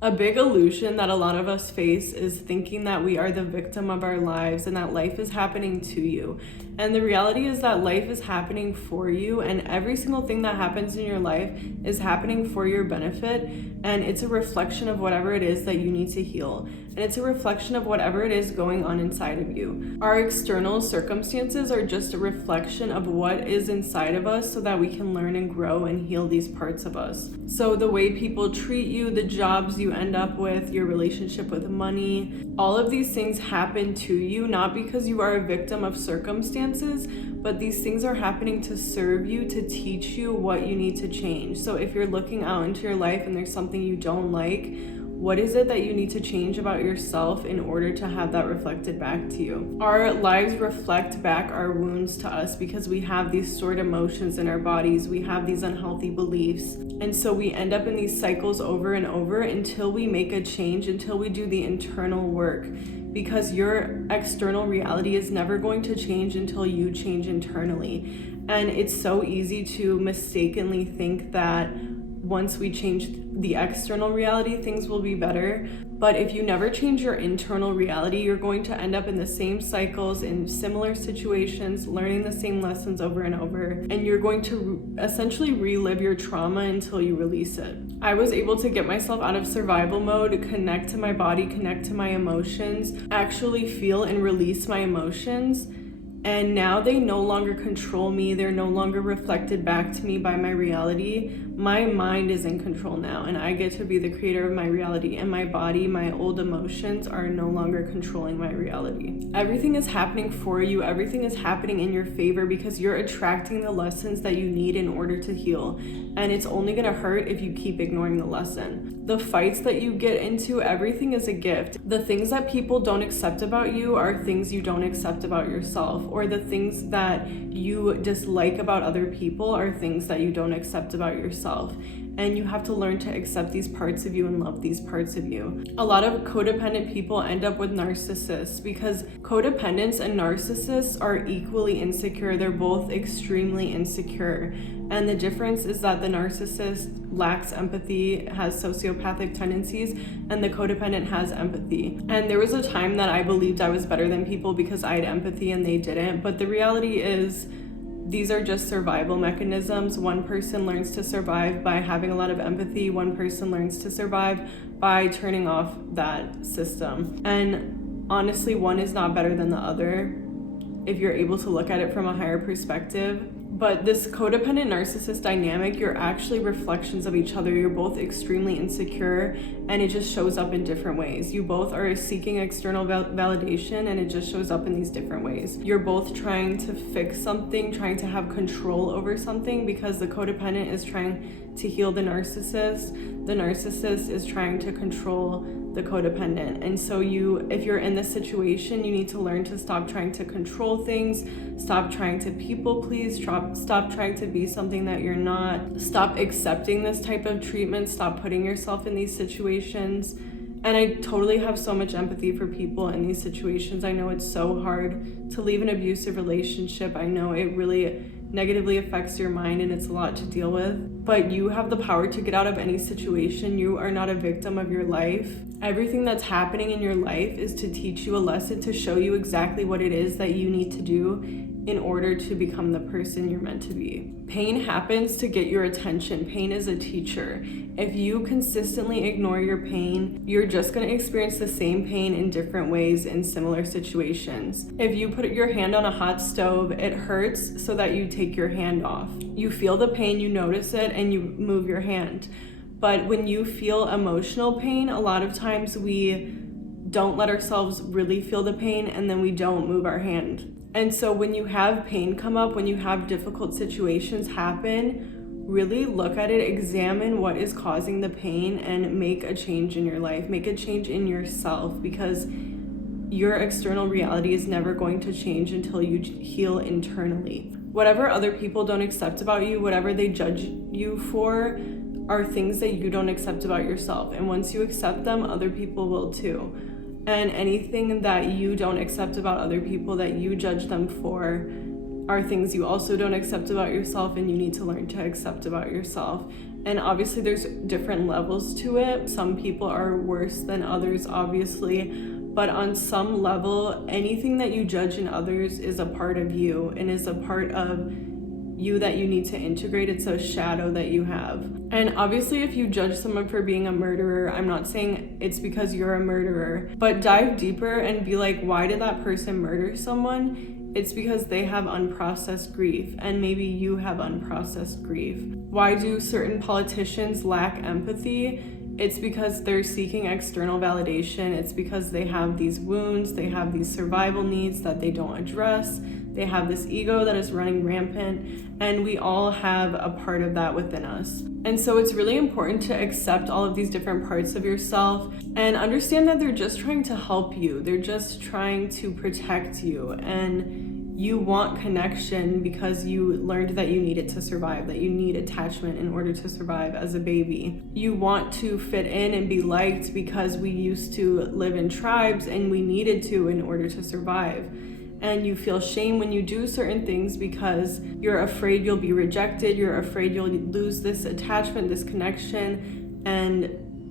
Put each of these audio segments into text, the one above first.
A big illusion that a lot of us face is thinking that we are the victim of our lives and that life is happening to you. And the reality is that life is happening for you, and every single thing that happens in your life is happening for your benefit, and it's a reflection of whatever it is that you need to heal. And it's a reflection of whatever it is going on inside of you. Our external circumstances are just a reflection of what is inside of us so that we can learn and grow and heal these parts of us. So the way people treat you, the jobs you end up with, your relationship with money, all of these things happen to you, not because you are a victim of circumstances, but these things are happening to serve you, to teach you what you need to change. So if you're looking out into your life and there's something you don't like, what is it that you need to change about yourself in order to have that reflected back to you? Our lives reflect back our wounds to us because we have these stored emotions in our bodies. We have these unhealthy beliefs. And so we end up in these cycles over and over until we make a change, until we do the internal work. Because your external reality is never going to change until you change internally. And it's so easy to mistakenly think that once we change the external reality, things will be better. But if you never change your internal reality, you're going to end up in the same cycles, in similar situations, learning the same lessons over and over. And you're going to essentially relive your trauma until you release it. I was able to get myself out of survival mode, connect to my body, connect to my emotions, actually feel and release my emotions. And now they no longer control me. They're no longer reflected back to me by my reality. My mind is in control now, and I get to be the creator of my reality, and my body, my old emotions are no longer controlling my reality. Everything is happening for you. Everything is happening in your favor because you're attracting the lessons that you need in order to heal. And it's only gonna hurt if you keep ignoring the lesson. The fights that you get into, everything is a gift. The things that people don't accept about you are things you don't accept about yourself, or the things that you dislike about other people are things that you don't accept about yourself. And you have to learn to accept these parts of you and love these parts of you. A lot of codependent people end up with narcissists because codependents and narcissists are equally insecure. They're both extremely insecure. And the difference is that the narcissist lacks empathy, has sociopathic tendencies, and the codependent has empathy. And there was a time that I believed I was better than people because I had empathy and they didn't. But the reality is, these are just survival mechanisms. One person learns to survive by having a lot of empathy. One person learns to survive by turning off that system. And honestly, one is not better than the other if you're able to look at it from a higher perspective. But this codependent narcissist dynamic, you're actually reflections of each other. You're both extremely insecure, and it just shows up in different ways. You both are seeking external validation, and it just shows up in these different ways. You're both trying to fix something, trying to have control over something, because the codependent is trying to heal the narcissist. The narcissist is trying to control the codependent. And so if you're in this situation, you need to learn to stop trying to control things, stop trying to people please, stop trying to be something that you're not, stop accepting this type of treatment, stop putting yourself in these situations. And I totally have so much empathy for people in these situations. I know it's so hard to leave an abusive relationship. I know it really negatively affects your mind and it's a lot to deal with, but you have the power to get out of any situation. You are not a victim of your life. Everything that's happening in your life is to teach you a lesson, to show you exactly what it is that you need to do in order to become the person you're meant to be. Pain happens to get your attention. Pain is a teacher. If you consistently ignore your pain, you're just going to experience the same pain in different ways in similar situations. If you put your hand on a hot stove, it hurts so that you take your hand off. You feel the pain, you notice it, and you move your hand. But when you feel emotional pain, a lot of times we don't let ourselves really feel the pain, and then we don't move our hand. And so when you have pain come up, when you have difficult situations happen, really look at it, examine what is causing the pain, and make a change in your life. Make a change in yourself, because your external reality is never going to change until you heal internally. Whatever other people don't accept about you, whatever they judge you for, are things that you don't accept about yourself. And once you accept them, other people will too. And anything that you don't accept about other people, that you judge them for, are things you also don't accept about yourself, and you need to learn to accept about yourself. And obviously there's different levels to it. Some people are worse than others, obviously, but on some level, anything that you judge in others is a part of you and is a part of you that you need to integrate. It's a shadow that you have. And obviously if you judge someone for being a murderer, I'm not saying it's because you're a murderer, but dive deeper and be like, why did that person murder someone? It's because they have unprocessed grief, and maybe you have unprocessed grief. Why do certain politicians lack empathy? It's because they're seeking external validation. It's because they have these wounds, they have these survival needs that they don't address. They have this ego that is running rampant, and we all have a part of that within us. And so it's really important to accept all of these different parts of yourself and understand that they're just trying to help you. They're just trying to protect you, and you want connection because you learned that you need it to survive, that you need attachment in order to survive as a baby. You want to fit in and be liked because we used to live in tribes and we needed to in order to survive. And you feel shame when you do certain things because you're afraid you'll be rejected, you're afraid you'll lose this attachment, this connection, and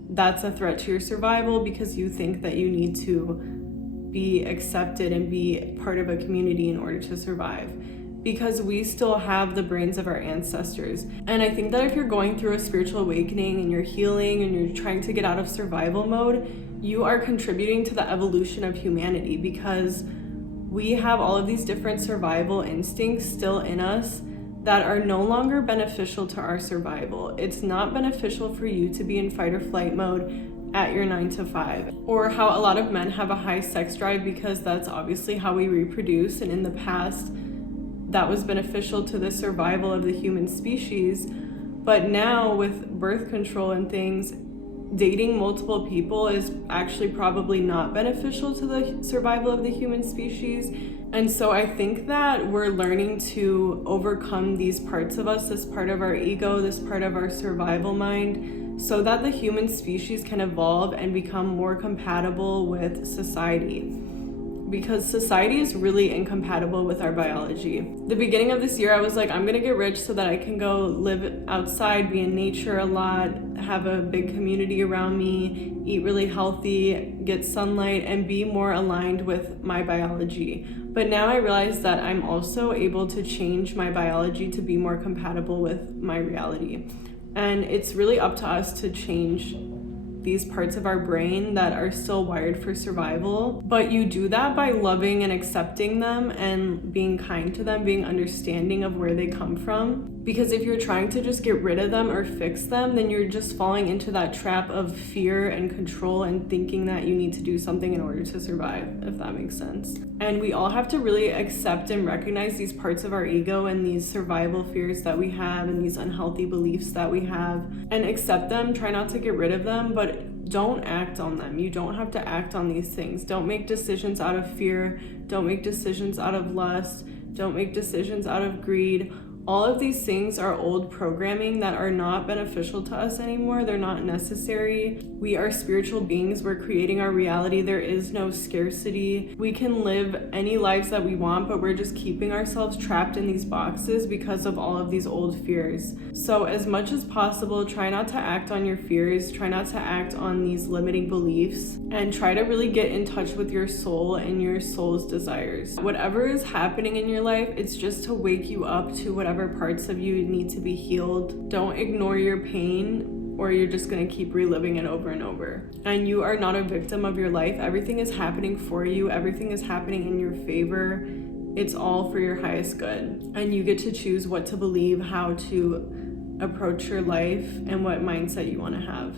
that's a threat to your survival because you think that you need to be accepted and be part of a community in order to survive. Because we still have the brains of our ancestors. And I think that if you're going through a spiritual awakening and you're healing and you're trying to get out of survival mode, you are contributing to the evolution of humanity, because we have all of these different survival instincts still in us that are no longer beneficial to our survival. It's not beneficial for you to be in fight or flight mode at your 9 to 5, or how a lot of men have a high sex drive because that's obviously how we reproduce, and in the past that was beneficial to the survival of the human species. But now with birth control and things, dating multiple people is actually probably not beneficial to the survival of the human species. And so I think that we're learning to overcome these parts of us, this part of our ego, this part of our survival mind, so that the human species can evolve and become more compatible with society. Because society is really incompatible with our biology. The beginning of this year, I was like, I'm gonna get rich so that I can go live outside, be in nature a lot, have a big community around me, eat really healthy, get sunlight, and be more aligned with my biology. But now I realize that I'm also able to change my biology to be more compatible with my reality. And it's really up to us to change these parts of our brain that are still wired for survival. But you do that by loving and accepting them and being kind to them, being understanding of where they come from. Because if you're trying to just get rid of them or fix them, then you're just falling into that trap of fear and control and thinking that you need to do something in order to survive, if that makes sense. And we all have to really accept and recognize these parts of our ego and these survival fears that we have and these unhealthy beliefs that we have, and accept them. Try not to get rid of them, but don't act on them. You don't have to act on these things. Don't make decisions out of fear. Don't make decisions out of lust. Don't make decisions out of greed. All of these things are old programming that are not beneficial to us anymore. They're not necessary. We are spiritual beings. We're creating our reality. There is no scarcity. We can live any lives that we want, but we're just keeping ourselves trapped in these boxes because of all of these old fears. So as much as possible, try not to act on your fears. Try not to act on these limiting beliefs, and try to really get in touch with your soul and your soul's desires. Whatever is happening in your life, it's just to wake you up to whatever parts of you need to be healed. Don't ignore your pain, or you're just going to keep reliving it over and over. And you are not a victim of your life. Everything is happening for you. Everything is happening in your favor. It's all for your highest good. And you get to choose what to believe, how to approach your life, and what mindset you want to have.